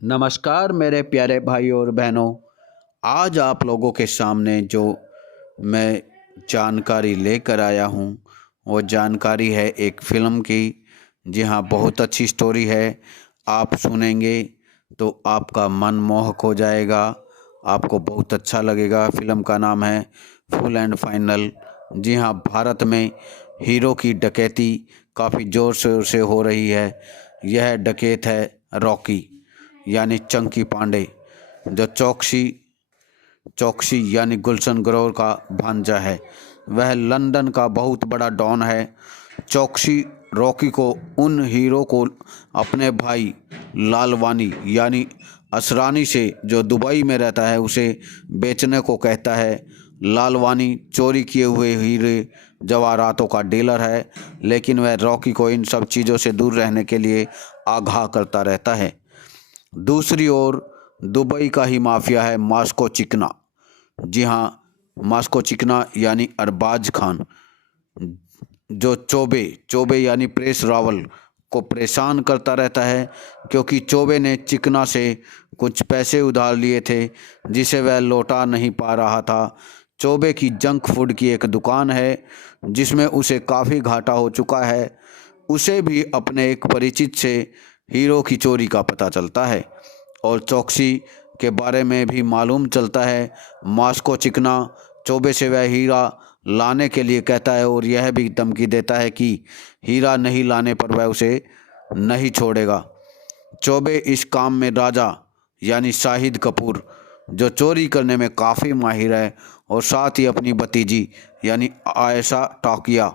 नमस्कार मेरे प्यारे भाई और बहनों। आज आप लोगों के सामने जो मैं जानकारी लेकर आया हूँ वो जानकारी है एक फ़िल्म की। जी हाँ, बहुत अच्छी स्टोरी है। आप सुनेंगे तो आपका मन मोहक हो जाएगा, आपको बहुत अच्छा लगेगा। फ़िल्म का नाम है फुल एंड फाइनल। जी हाँ, भारत में हीरो की डकैती काफ़ी ज़ोर शोर से हो रही है। यह डकैत है रॉकी यानी चंकी पांडे, जो चौकसी चौकसी यानी गुलशन ग्रोवर का भांजा है। वह लंदन का बहुत बड़ा डॉन है। चौकसी रॉकी को उन हीरो को अपने भाई लालवानी यानी असरानी से, जो दुबई में रहता है, उसे बेचने को कहता है। लालवानी चोरी किए हुए हीरे जवाहरातों का डीलर है, लेकिन वह रॉकी को इन सब चीज़ों से दूर रहने के लिए आगाह करता रहता है। दूसरी ओर दुबई का ही माफिया है मास्को चिकना। जी हाँ, मास्को चिकना यानी अरबाज खान, जो चोबे चोबे यानी प्रेस रावल को परेशान करता रहता है, क्योंकि चोबे ने चिकना से कुछ पैसे उधार लिए थे जिसे वह लौटा नहीं पा रहा था। चोबे की जंक फूड की एक दुकान है जिसमें उसे काफ़ी घाटा हो चुका है। उसे भी अपने एक परिचित से हीरो की चोरी का पता चलता है और चौकसी के बारे में भी मालूम चलता है। मास्को चिकना चोबे से वह हीरा लाने के लिए कहता है और यह भी धमकी देता है कि हीरा नहीं लाने पर वह उसे नहीं छोड़ेगा। चौबे इस काम में राजा यानी शाहिद कपूर, जो चोरी करने में काफ़ी माहिर है, और साथ ही अपनी भतीजी यानी आयशा टाकिया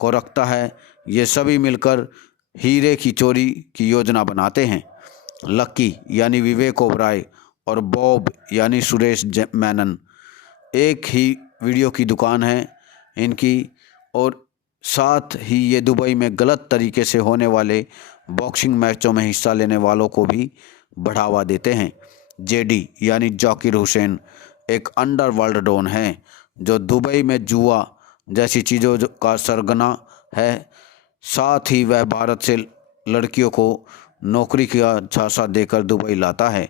को रखता है। ये सभी मिलकर हीरे की चोरी की योजना बनाते हैं। लक्की यानी विवेक ओबराय और बॉब यानी सुरेश मेनन, एक ही वीडियो की दुकान है इनकी, और साथ ही ये दुबई में गलत तरीके से होने वाले बॉक्सिंग मैचों में हिस्सा लेने वालों को भी बढ़ावा देते हैं। जेडी यानी जाकिर हुसैन एक अंडरवर्ल्ड डॉन है जो दुबई में जुआ जैसी चीज़ों का सरगना है। साथ ही वह भारत से लड़कियों को नौकरी का झांसा देकर दुबई लाता है,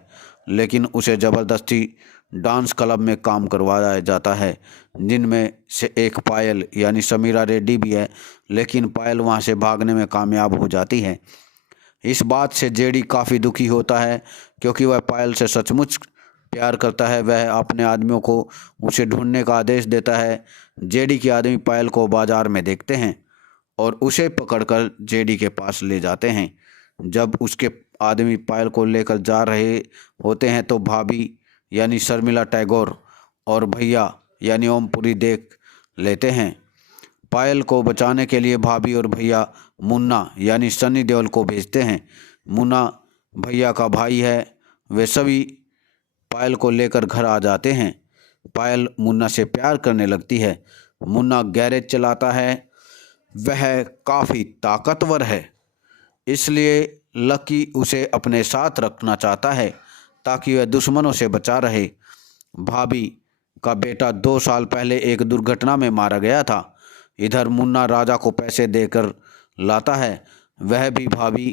लेकिन उसे ज़बरदस्ती डांस क्लब में काम करवाया जाता है, जिनमें से एक पायल यानी समीरा रेड्डी भी है, लेकिन पायल वहां से भागने में कामयाब हो जाती है। इस बात से जेडी काफ़ी दुखी होता है, क्योंकि वह पायल से सचमुच प्यार करता है। वह अपने आदमियों को उसे ढूंढने का आदेश देता है। जेडी के आदमी पायल को बाजार में देखते हैं और उसे पकड़कर जेडी के पास ले जाते हैं। जब उसके आदमी पायल को लेकर जा रहे होते हैं तो भाभी यानी शर्मिला टैगोर और भैया यानी ओमपुरी देख लेते हैं। पायल को बचाने के लिए भाभी और भैया मुन्ना यानी सनी देओल को भेजते हैं। मुन्ना भैया का भाई है। वे सभी पायल को लेकर घर आ जाते हैं। पायल मुन्ना से प्यार करने लगती है। मुन्ना गैरेज चलाता है। वह काफ़ी ताकतवर है, इसलिए लकी उसे अपने साथ रखना चाहता है ताकि वह दुश्मनों से बचा रहे। भाभी का बेटा 2 साल पहले एक दुर्घटना में मारा गया था। इधर मुन्ना राजा को पैसे देकर लाता है, वह भी भाभी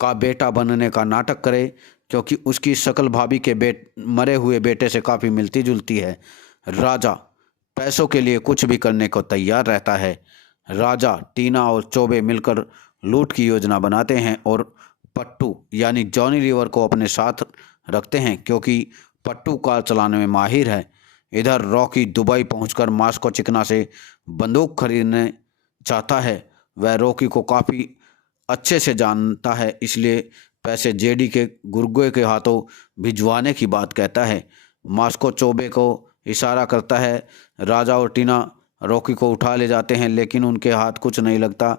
का बेटा बनने का नाटक करे, क्योंकि उसकी शक्ल भाभी के मरे हुए बेटे से काफ़ी मिलती जुलती है। राजा पैसों के लिए कुछ भी करने को तैयार रहता है। राजा, टीना और चौबे मिलकर लूट की योजना बनाते हैं और पट्टू यानी जॉनी लीवर को अपने साथ रखते हैं, क्योंकि पट्टू कार चलाने में माहिर है। इधर रॉकी दुबई पहुंचकर मास्को चिकना से बंदूक खरीदने चाहता है। वह रॉकी को काफ़ी अच्छे से जानता है, इसलिए पैसे जेडी के गुर्गे के हाथों भिजवाने की बात कहता है। मास्को चौबे को इशारा करता है। राजा और टीना रॉकी को उठा ले जाते हैं, लेकिन उनके हाथ कुछ नहीं लगता,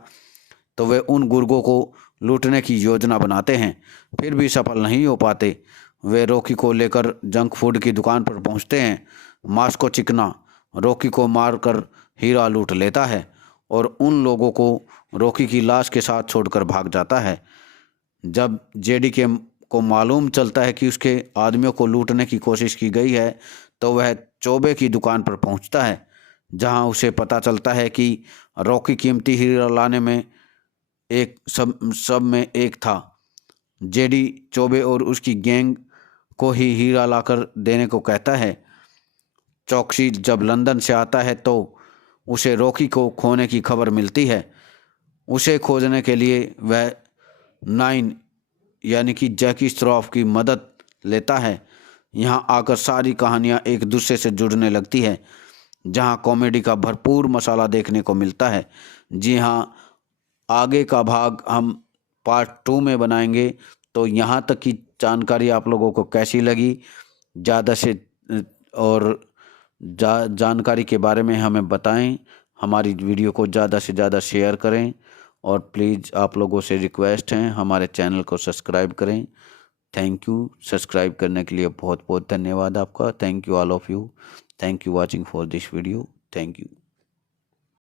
तो वे उन गुर्गों को लूटने की योजना बनाते हैं, फिर भी सफल नहीं हो पाते। वे रॉकी को लेकर जंक फूड की दुकान पर पहुंचते हैं। मास्को चिकना रॉकी को मारकर हीरा लूट लेता है और उन लोगों को रॉकी की लाश के साथ छोड़कर भाग जाता है। जब जेडी के को मालूम चलता है कि उसके आदमियों को लूटने की कोशिश की गई है, तो वह चौबे की दुकान पर पहुंचता है, जहां उसे पता चलता है कि रॉकी कीमती हीरा लाने में एक सब सब में एक था। जेडी चौबे और उसकी गैंग को ही हीरा लाकर देने को कहता है। चौकसी जब लंदन से आता है तो उसे रॉकी को खोने की खबर मिलती है। उसे खोजने के लिए वह 9 यानी कि जैकी श्रॉफ की मदद लेता है। यहाँ आकर सारी कहानियाँ एक दूसरे से जुड़ने लगती है, जहाँ कॉमेडी का भरपूर मसाला देखने को मिलता है। जी हाँ, आगे का भाग हम पार्ट 2 में बनाएंगे। तो यहाँ तक की जानकारी आप लोगों को कैसी लगी, ज़्यादा से और जानकारी के बारे में हमें बताएं। हमारी वीडियो को ज़्यादा से ज़्यादा शेयर करें और प्लीज़ आप लोगों से रिक्वेस्ट है हमारे चैनल को सब्सक्राइब करें। Thank you. सब्सक्राइब करने के लिए बहुत बहुत धन्यवाद आपका। Thank you all of you. Thank you watching for this video. Thank you.